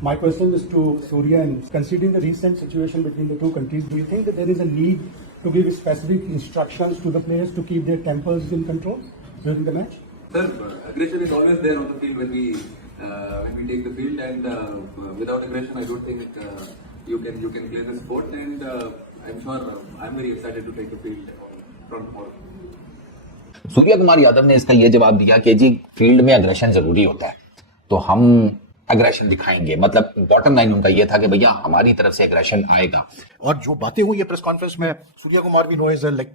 My question is to Surya, and considering the recent situation between the two countries, do you think that there is a need to give specific instructions to the players to keep their tempers in control during the match? Sir, aggression is always there on the field when we take the field, and without aggression, I don't think you can play the sport. And I'm sure I'm very excited to take the field from tomorrow. Surya Kumar Yadav ने इसका ये जवाब दिया कि जी field में aggression जरूरी होता है, तो हम अग्रेशन दिखाएंगे। मतलब बॉटम लाइन उनका ये था कि भैया हमारी तरफ से अग्रेशन आएगा। और जो बातें हुई है प्रेस कॉन्फ्रेंस में, सूर्या कुमार भी no is like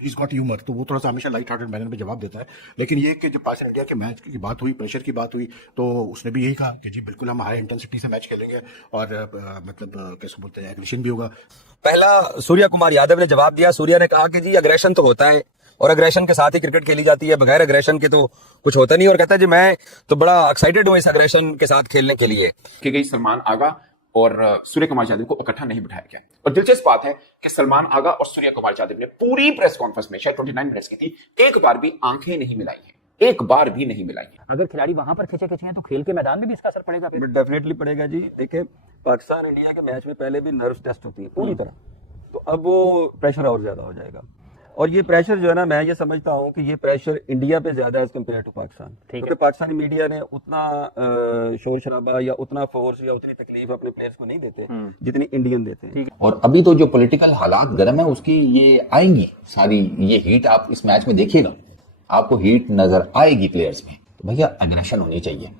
he's got humor, तो वो थोड़ा सा हमेशा लाइट हार्टेड मैनर में जवाब देता है। लेकिन ये कि जब पाकिस्तान इंडिया के मैच की बात हुई, प्रेशर की बात हुई, तो उसने भी यही कहा कि जी बिल्कुल हम हाई इंटेंसिटी से मैच खेलेंगे और मतलब कैसे बोलते हैं एग्रेशन भी होगा। पहला सूर्या कुमार यादव ने जवाब दिया। सूर्या ने कहा कि जी अग्रेशन तो होता है और अग्रेशन के साथ ही क्रिकेट खेली जाती है, बगैर अग्रेशन के तो कुछ होता नहीं। और कहता है जी मैं तो बड़ा एक्साइटेड हूँ इस अग्रेशन के साथ खेलने के लिए। कि गई सलमान आगा और सूर्य कुमार यादव को इकट्ठा नहीं बिठाया गया। और दिलचस्प बात है कि सलमान आगा और सूर्य कुमार यादव ने पूरी प्रेस कॉन्फ्रेंस में शायद 29 मिनट्स की थी, एक बार भी आंखें नहीं मिलाई है, एक बार भी नहीं मिलाई है। अगर खिलाड़ी वहां पर खिंचे हैं तो खेल के मैदान में भी इसका असर पड़ेगा। डेफिनेटली पड़ेगा जी। देखिए पाकिस्तान इंडिया के मैच में पहले भी नर्व्स टेस्ट होती है पूरी तरह, तो अब वो प्रेशर और ज्यादा हो जाएगा। और ये प्रेशर जो है ना, मैं ये समझता हूँ कि ये प्रेशर इंडिया पे ज्यादा एज कम्पेयर टू पाकिस्तान, क्योंकि पाकिस्तानी मीडिया ने उतना शोर शराबा या उतना फोर्स या उतनी तकलीफ अपने प्लेयर्स को नहीं देते जितनी इंडियन देते हैं। और अभी तो जो पॉलिटिकल हालात गर्म है उसकी ये आएंगी सारी, ये हीट आप इस मैच में देखिएगा, आपको हीट नजर आएगी प्लेयर्स में। तो भैया अग्रेशन होनी चाहिए,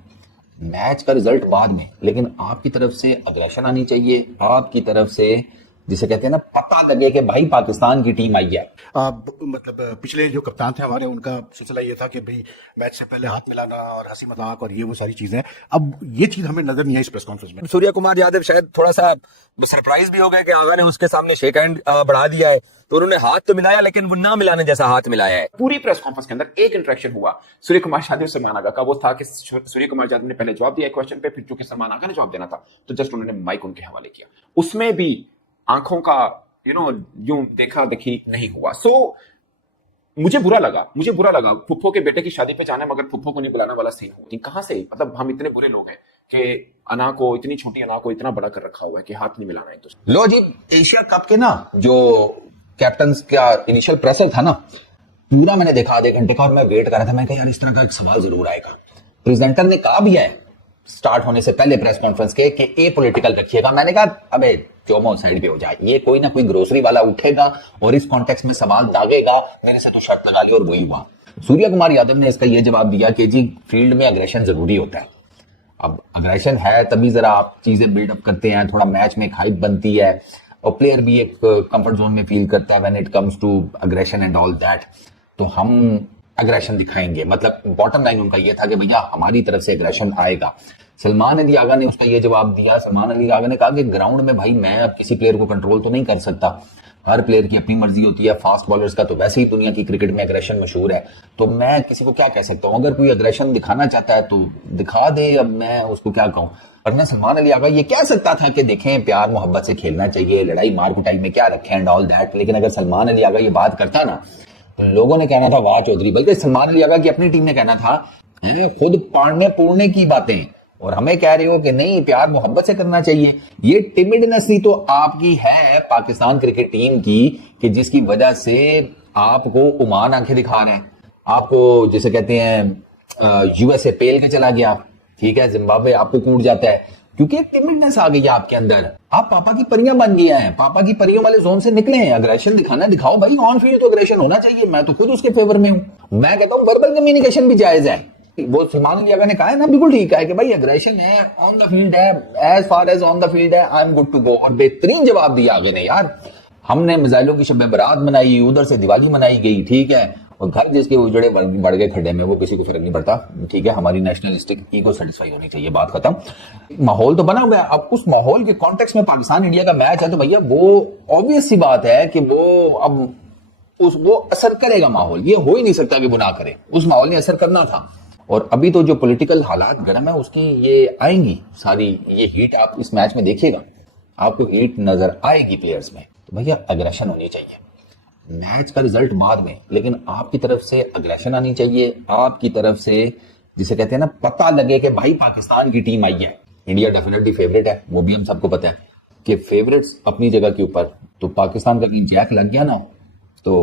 मैच का रिजल्ट बाद में, लेकिन आपकी तरफ से अग्रेशन आनी चाहिए, आपकी तरफ से जिसे कहते हैं ना पता लगे कि भाई पाकिस्तान की टीम आई है। मतलब पिछले जो कप्तान थे हमारे, उनका सिलसिला ये था कि भाई मैच से पहले हाथ मिलाना और हंसी मजाक और ये वो सारी चीजें, अब ये चीज हमें नजर नहीं आई इस प्रेस कॉन्फ्रेंस में। सूर्या कुमार यादव शायद थोड़ा सा सरप्राइज भी हो गए कि आगा ने उसके सामने शेक हैंड बढ़ा दिया है, तो उन्होंने हाथ तो मिलाया लेकिन वो ना मिलाने जैसा हाथ मिलाया है। पूरी प्रेस कॉन्फ्रेंस के अंदर एक इंटरेक्शन हुआ सूर्य कुमार यादव और सलमान आगा का, वो था कि सूर्य कुमार यादव ने पहले जवाब दिया क्वेश्चन पे, फिर चूंकि सलमान आगा ने जवाब देना था तो जस्ट उन्होंने माइक उनके हवाले किया। उसमें भी आंखों का यूं देखा देखी नहीं हुआ। सो मुझे बुरा लगा फुफ्फो के बेटे की शादी पे जाना, मगर फुफ्फो को नहीं बुलाने वाला सही हो। कहां से, मतलब हम इतने बुरे लोग हैं कि अना को, इतनी छोटी अना को इतना बड़ा कर रखा हुआ है कि हाथ नहीं मिलाना एक दूसरे। लो जी, एशिया कप के ना जो कैप्टन का इनिशियल प्रेशर था ना, पूरा मैंने देखा आधे घंटे का, और मैं वेट कर रहा था। मैं कहा यार इस तरह का एक सवाल जरूर आएगा। प्रेजेंटर ने कहा भी है स्टार्ट होने से पहले प्रेस कॉन्फ्रेंस के कि ए पॉलिटिकल रखिएगा। मैंने कहा अबे चोमो साइड पे हो जाए, ये कोई ना कोई ग्रोसरी वाला उठेगा और इस कॉन्टेक्स्ट में सवाल दागेगा, मेरे से तो शर्त लगा ली, और वही हुआ। सूर्या कुमार यादव ने इसका ये जवाब दिया कि जी फील्ड में अग्रेशन जरूरी होता है। अब अग्रेशन है तभी जरा आप चीजें बिल्डअप करते हैं, थोड़ा मैच में एक हाइप बनती है और प्लेयर भी एक कंफर्ट जोन में फील करता है when it comes to aggression and all that. तो हम अग्रेशन दिखाएंगे। मतलब बॉटम लाइन उनका ये था कि भैया हमारी तरफ से अग्रेशन आएगा। सलमान अली आगा ने उसका ये जवाब दिया। सलमान अली आगा ने कहा कि ग्राउंड में भाई मैं अब किसी प्लेयर को कंट्रोल तो नहीं कर सकता, हर प्लेयर की अपनी मर्जी होती है। फास्ट बॉलर्स का तो वैसे ही दुनिया की क्रिकेट में अग्रेशन मशहूर है, तो मैं किसी को क्या कह सकता हूं। अगर कोई अग्रेशन दिखाना चाहता है तो दिखा दे, अब मैं उसको क्या कहूं। वरना सलमान अली आगा ये कह सकता था कि देखें प्यार मोहब्बत से खेलना चाहिए, लड़ाई मार कुटाई में क्या रखे एंड ऑल दैट। लेकिन अगर सलमान अली आगा ये बात करता ना तो लोगों ने कहना था वाह चौधरी, बल्कि सलमान अली आगा की अपनी टीम ने कहना था खुद पाड़ने पोड़ने की बातें, और हमें कह रहे हो कि नहीं प्यार मोहब्बत से करना चाहिए। ये टिमिडनेस ही तो आपकी है पाकिस्तान क्रिकेट टीम की, कि जिसकी वजह से आपको ओमान आंखें दिखा रहे हैं, आपको जिसे कहते हैं यूएसए पेल के चला गया, ठीक है, जिम्बाब्वे आपको कूट जाता है, क्योंकि एक टिमिडनेस आ गई है आपके अंदर। आप पापा की परियां बन गए हैं, पापा की परियों वाले जोन से निकले हैं। अग्रेशन दिखाना दिखाओ भाई, ऑन फील्ड तो अग्रेशन होना चाहिए, मैं तो खुद उसके फेवर में हूं। मैं कहता हूं वर्बल कम्युनिकेशन भी जायज है। वो सलमान अली आगा ने कहा है ना, बिल्कुल ठीक है कि भाई अग्रेशन है, ऑन द फील्ड है, as far as on the field है, I am good to go. और बेहतरीन जवाब दिया आगे ने, यार हमने मिसाइलों की शब बारात मनाई, उधर से दिवाली मनाई गई, ठीक है, और घर जिसके उजड़े बढ़ गए खड्डे में वो किसी को फर्क नहीं पड़ता, ठीक है, हमारी नेशनलिस्टिक ईगो सेटिस्फाई होनी चाहिए, बात खत्म। माहौल तो बना हुआ है। अब उस माहौल के कॉन्टेक्स्ट में पाकिस्तान इंडिया का मैच है, तो भैया वो ऑब्वियस सी बात है कि वो असर करेगा माहौल, ये हो ही नहीं सकता कि वो ना करे, उस माहौल ने असर करना था। और अभी तो जो पॉलिटिकल हालात गर्म है उसकी ये आएंगी सारी, ये हीट आप इस मैच में देखिएगा, आपको हीट नजर आएगी प्लेयर्स में। तो भैया अग्रेशन होनी चाहिए, मैच का रिजल्ट बाद में, लेकिन आपकी तरफ से अग्रेशन आनी चाहिए, आपकी तरफ से जिसे कहते हैं ना पता लगे कि भाई पाकिस्तान की टीम आई है, इंडिया डेफिनेटली फेवरेट है, वो भी हम सबको पता है कि फेवरेट्स अपनी जगह के ऊपर, तो पाकिस्तान का कहीं जैक लग गया ना तो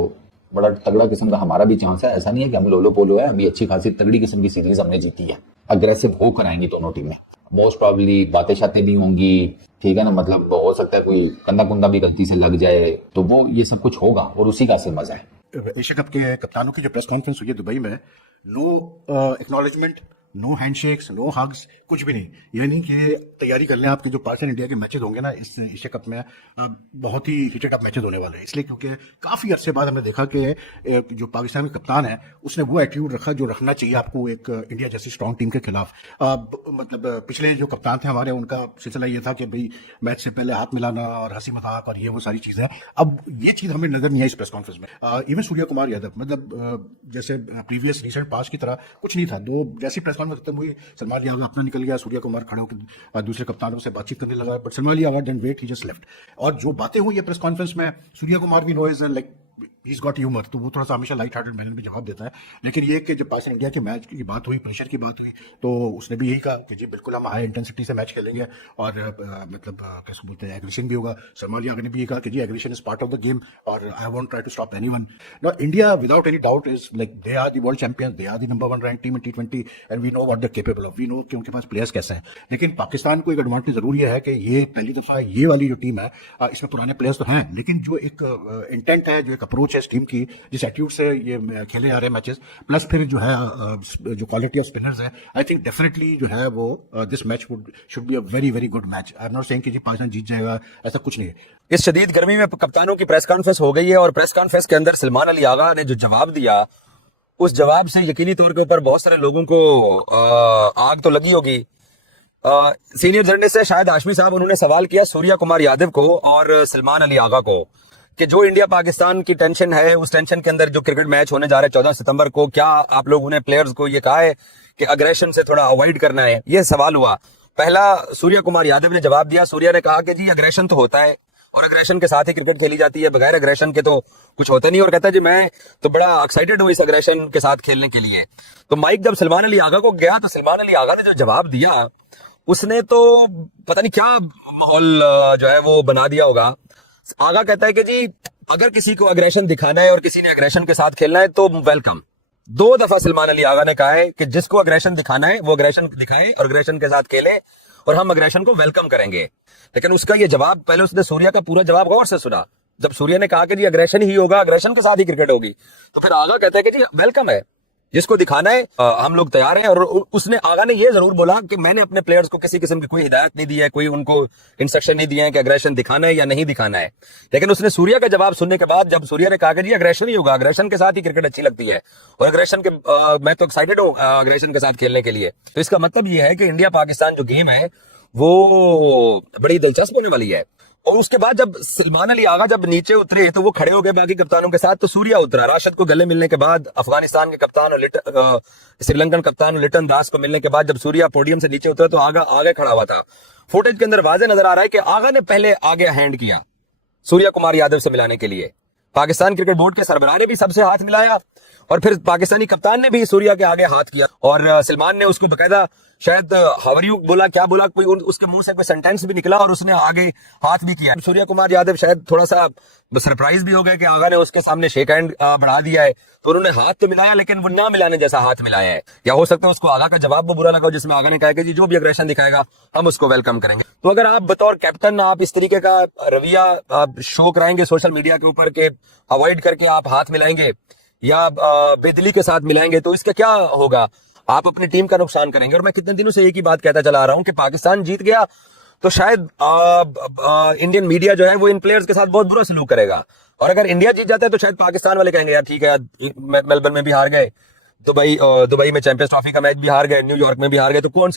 बड़ा तगड़ा किस्म का हमारा भी चांस है। ऐसा नहीं है कि हम लोलो पोलो है, अभी अच्छी खासी तगड़ी किस्म की सीरीज हमने जीती है, अग्रेसिव होकर आएंगी दोनों टीमें, मोस्ट प्रॉब्ली बातें शातें भी होंगी, ठीक है ना, मतलब हो सकता है कोई कंधा कुंधा भी गलती से लग जाए, तो वो ये सब कुछ होगा और उसी का असली मजा है। एशिया कप के कप्तानों की जो प्रेस कॉन्फ्रेंस हुई है दुबई में, no acknowledgement, no handshakes, no hugs, कुछ भी नहीं। यानी कि तैयारी कर लें आपके जो पाकिस्तान इंडिया के मैचेस होंगे ना इस एशिया कप में, बहुत ही हीटेड अप मैचेस होने वाले हैं। इसलिए क्योंकि काफी अरसे बाद हमने देखा कि जो पाकिस्तान का कप्तान है उसने वो एटीट्यूड रखा जो रखना चाहिए आपको एक इंडिया जैसी स्ट्रांग टीम के खिलाफ। मतलब पिछले जो कप्तान थे हमारे, उनका सिलसिला ये था कि भाई मैच से पहले हाथ मिलाना और हंसी मजाक और ये वो सारी चीजें। अब ये चीज हमें नजर नहीं आई इस प्रेस कॉन्फ्रेंस में। इवन सूर्या कुमार यादव, मतलब जैसे प्रीवियस रिसेंट पास की तरह कुछ नहीं था। दो जैसी प्रेस कॉन्फ्रेंस खत्म हुई, सलमान अली आगा अपना निकल गया, सूर्या कुमार खड़े होकर दूसरे कप्तानों से बातचीत करने लगा, but Salman Ali Agha didn't wait, he just left. और जो बातें हुई है प्रेस कॉन्फ्रेंस में, सूर्या कुमार भी no is like he's got humor, तो वो थोड़ा सा हमेशा लाइट हार्टेड मैनर में जवाब देता है। लेकिन ये कि जब पाकिस्तान इंडिया के मैच की बात हुई, प्रेशर की बात हुई, तो उसने भी यही कहा कि जी बिल्कुल हम हाई इंटेंसिटी से मैच खेलेंगे और मतलब कैसे बोलते हैं, एग्रेशन भी होगा। सलमान अली आगा ने भी ये कहा कि जी aggression is part of the game और I won't try to stop anyone. Now India without any doubt is like they are the world champions, they are the number 1 rank team in T20 and we know what they capable of, we know कि उनके पास players कैसे हैं। लेकिन पाकिस्तान को एक advantage जरूर ये है कि ये पहली दफा ये वाली जो टीम है, इसमें पुराने प्लेयर्स तो हैं, लेकिन जो एक इंटेंट है, जो एक अप्रोच है इस टीम की, जिस एटीट्यूड से ये खेले आ रहे हैं मैचेस, प्लस फिर जो है जो क्वालिटी ऑफ स्पिनर्स है, आई थिंक डेफिनेटली जो है वो this match should be a very very good match. I am not saying कि जी पाकिस्तान जीत जाएगा, ऐसा कुछ नहीं है। इस शदीद गर्मी में कप्तानों की प्रेस कॉन्फ्रेंस हो गई है और प्रेस कॉन्फ्रेंस के अंदर सलमान अली आगा ने जो जवाब दिया, उस जवाब से यकीनी तौर के ऊपर बहुत सारे लोगों को आग तो लगी होगी। सीनियर जर्नलिस्ट है शायद हाशमी साहब, उन्होंने सवाल किया सूर्या कुमार यादव को और सलमान अली आगा को कि जो इंडिया पाकिस्तान की टेंशन है, उस टेंशन के अंदर जो क्रिकेट मैच होने जा रहा है 14 सितंबर को, क्या आप लोगों ने प्लेयर्स को ये कहा है कि अग्रेशन से थोड़ा अवॉइड करना है? ये सवाल हुआ। पहला सूर्या कुमार यादव ने जवाब दिया, सूर्या ने कहा कि जी अग्रेशन तो होता है और अग्रेशन के साथ ही क्रिकेट खेली जाती है, बगैर अग्रेशन के तो कुछ होता नहीं। और कहता है जी मैं तो बड़ा एक्साइटेड हूं इस अग्रेशन के साथ खेलने के लिए। तो माइक जब सलमान अली आगा को गया तो सलमान अली आगा ने जो जवाब दिया, उसने तो पता नहीं क्या माहौल जो है वो बना दिया होगा। आगा कहता है कि जी अगर किसी को अग्रेशन दिखाना है और किसी ने अग्रेशन के साथ खेलना है तो वेलकम। 2 दफा सलमान अली आगा ने कहा है कि जिसको अग्रेशन दिखाना है वो अग्रेशन दिखाए और अग्रेशन के साथ खेले और हम अग्रेशन को वेलकम करेंगे। लेकिन उसका ये जवाब, पहले उसने सूर्या का पूरा जवाब गौर से सुना। जब सूर्या ने कहा कि जी अग्रेशन ही होगा, अग्रेशन के साथ ही क्रिकेट होगी, तो फिर आगा कहता है कि जी वेलकम है, जिसको दिखाना है हम लोग तैयार हैं। और उसने आगा ने ये जरूर बोला कि मैंने अपने प्लेयर्स को किसी किस्म की कोई हिदायत नहीं दी है, कोई उनको इंस्ट्रक्शन नहीं दिया है कि अग्रेशन दिखाना है या नहीं दिखाना है। लेकिन उसने सूर्या का जवाब सुनने के बाद, जब सूर्या ने कहा कि जी अग्रेशन ही होगा, अग्रेशन के साथ ही क्रिकेट अच्छी लगती है और अग्रेशन के मैं तो एक्साइटेड हूँ अग्रेशन के साथ खेलने के लिए, तो इसका मतलब ये है कि इंडिया पाकिस्तान जो गेम है वो बड़ी दिलचस्प होने वाली है। और उसके बाद जब सलमान अली आगा जब नीचे उतरे तो वो खड़े हो गए बाकी कप्तानों के साथ, तो सूर्या उतरा। राशिद को गले मिलने के बाद, अफगानिस्तान के कप्तान और श्रीलंकन कप्तान लिटन दास को मिलने के बाद जब सूर्या पोडियम से नीचे उतरा तो आगा आगे खड़ा हुआ था। फुटेज के अंदर वाज़ेह नजर आ रहा है कि आगा ने पहले आगे हैंड किया सूर्या कुमार यादव से मिलाने के लिए। पाकिस्तान क्रिकेट बोर्ड के सरबराह ने भी सबसे हाथ मिलाया और फिर पाकिस्तानी कप्तान ने भी सूर्या के आगे हाथ किया और सलमान ने उसको बकायदा शायद हाउ आर यू बोला, क्या बोला, कोई उसके मुंह से कोई सेंटेंस भी निकला और उसने आगे हाथ भी किया। सूर्या कुमार यादव शायद थोड़ा सा सरप्राइज भी हो गए कि आगा ने उसके सामने शेक हैंड बढ़ा दिया है, तो उन्होंने हाथ तो मिलाया लेकिन वो ना मिलाने जैसा हाथ मिलाया है। या हो सकता है उसको आगा का जवाब बुरा लगा जिसमें आगा ने कहा कि जी जो भी अग्रेशन दिखाएगा हम उसको वेलकम करेंगे। तो अगर आप बतौर कैप्टन आप इस तरीके का रवैया शो कराएंगे सोशल मीडिया के ऊपर के अवॉइड करके आप हाथ मिलाएंगे या बेदिली के साथ मिलाएंगे, तो इसका क्या होगा? आप अपनी टीम का नुकसान करेंगे। और मैं कितने दिनों से एक ही बात कहता चला आ रहा हूं कि पाकिस्तान जीत गया तो शायद इंडियन मीडिया जो है वो इन प्लेयर्स के साथ बहुत बुरा सलूक करेगा, और अगर इंडिया जीत जाता है तो शायद पाकिस्तान वाले कहेंगे यार ठीक है, मेलबर्न में भी हार गए, दुबई में चैंपियंस ट्रॉफी का मैच भी हार गए, न्यूयॉर्क में भी हार गए, तो कौन